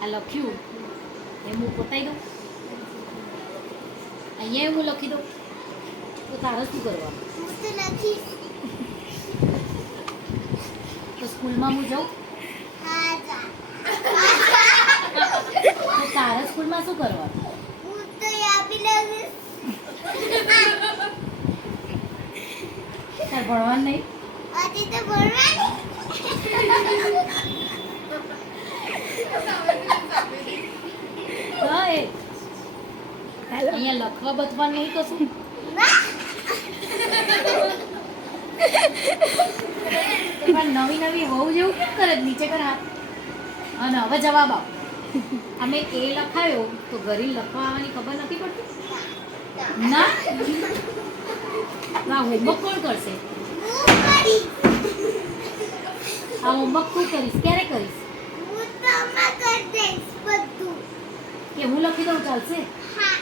આ લખ્યું એ હું પોતાઈ દઉં અહીંયા હું લખી દઉં તો તારે શું કરવાનું હું તો લખીશ તો સ્કૂલમાં હું જાઉં તો તારે સ્કૂલમાં શું કરવાનું હું તો આપી લખીશ તારે ભણવાનું નહીં આજે તો ભણવાની હા એ અહીંયા લખવા બચવાનું નહીં કશું નવી નવી હોવું જેવું કેમ કરે? નીચે કર હાથ. અને હવે જવાબ આપ. અમે એ લખાયો તો ઘરે લખવા આવવાની ખબર નથી પડતી? ના? ના હોમવર્ક કોણ કરશે? આ હોમવર્ક તું કરીશ. ક્યારે કરીશ? કે હું લખી દઉં ચાલશે? હા.